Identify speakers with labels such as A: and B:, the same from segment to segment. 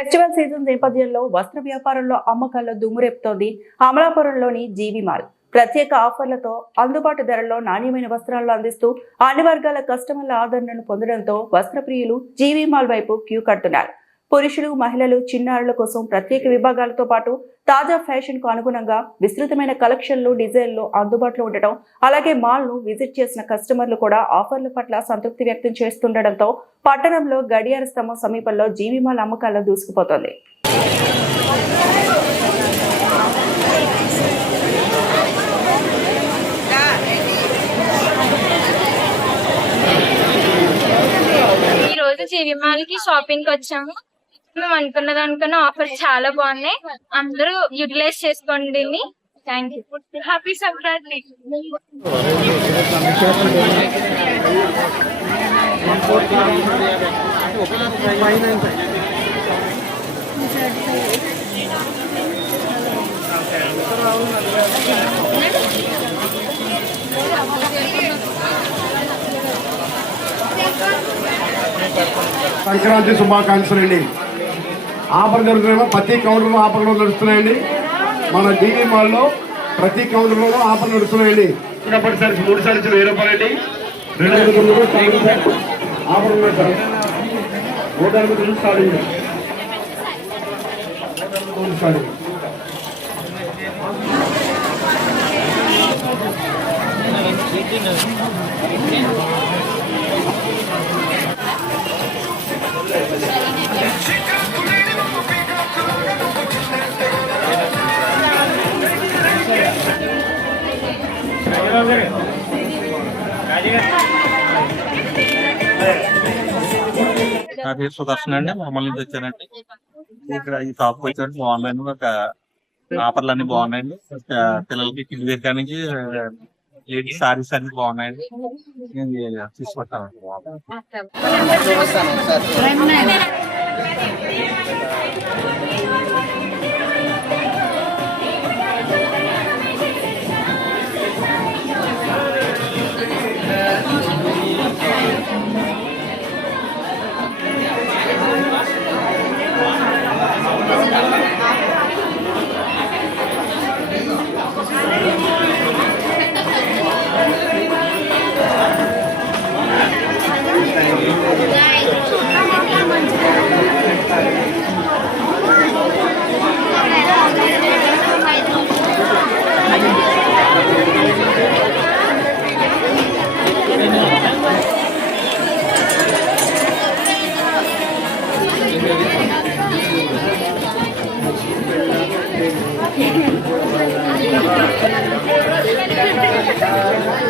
A: Festival season నేపథ్యంలో వస్త్ర వ్యాపారంలో అమ్మకాల్లో దుమ్మురేపుతోంది. అమలాపురంలోని జీవి మాల్. ప్రత్యేక ఆఫర్లతో అందుబాటు ధరల్లో నాణ్యమైన వస్త్రాలను అందిస్తూ అన్ని వర్గాల కస్టమర్ల ఆదరణను పొందడంతో వస్త్రప్రియులు జీవి మాల్ వైపు క్యూ కడుతున్నారు. పురుషులు మహిళలు చిన్నారుల కోసం ప్రత్యేక విభాగాలతో పాటు తాజా ఫ్యాషన్కు అనుగుణంగా విస్తృతమైన కలెక్షన్లు డిజైన్లు అందుబాటులో ఉండటం అలాగే మాల్ను విజిట్ చేసిన కస్టమర్లు కూడా ఆఫర్ల పట్ల సంతృప్తి వ్యక్తం చేస్తుండటంతో పట్టణంలో గడియార స్తంభం సమీపంలో జీవి మాల్ అమ్మకాల్లో దూసుకుపోతోంది.
B: ఈ రోజు జీవిమాల్కి షాపింగ్ వచ్చాము. మేము అనుకున్న దానికన్నా ఆఫర్ చాలా బాగున్నాయి. అందరూ యూటిలైజ్ చేసుకోండి thank you happy Sankranti.
C: Sankranti శుభాకాంక్షలు అండి ఆఫర్ జరుగుతున్నాయి ప్రతి కౌంటర్లో ఆఫర్లు నడుస్తున్నాయండి. మన డీవీ మాల్లో ప్రతి కౌంటర్లోనూ ఆఫర్ నడుస్తున్నాయండి. సార్ మూడు సార్లు వెయ్యి స్టార్టింగ్ సార్. ఆఫర్ ఉన్నాయి సార్. నూట స్టార్టింగ్ స్టార్టింగ్
D: నా పేరు సుదర్శన్ అండి మమ్మల్ని తెచ్చానండి ఇక్కడ ఈ షాప్ వచ్చాను బాగున్నాయండి ఒక ఆఫర్లు అన్ని బాగున్నాయండి పిల్లలకి కింద దగ్గర లేడీస్ సారీస్ అన్ని బాగున్నాయండి. నేను
C: Thank you.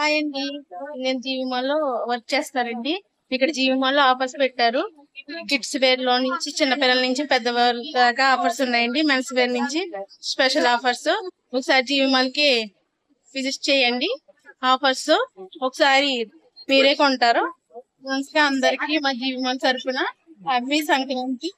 E: హాయ్ అండి. నేను జీవిమాల్లో వర్క్ చేస్తానండి. ఇక్కడ జీవిమాల్లో ఆఫర్స్ పెట్టారు. కిడ్స్ వేర్లో నుంచి చిన్నపిల్లల నుంచి పెద్దవాళ్ళ దాకా ఆఫర్స్ ఉన్నాయండి. మెన్స్ వేర్ నుంచి స్పెషల్ ఆఫర్స్. ఒకసారి జీవిమాల్కి విజిట్ చేయండి. ఆఫర్స్ ఒకసారి మీరే కొంటారు. మంచిగా అందరికి మా జీవిమాల్ తరఫున హ్యాపీ సంక్రాంతి.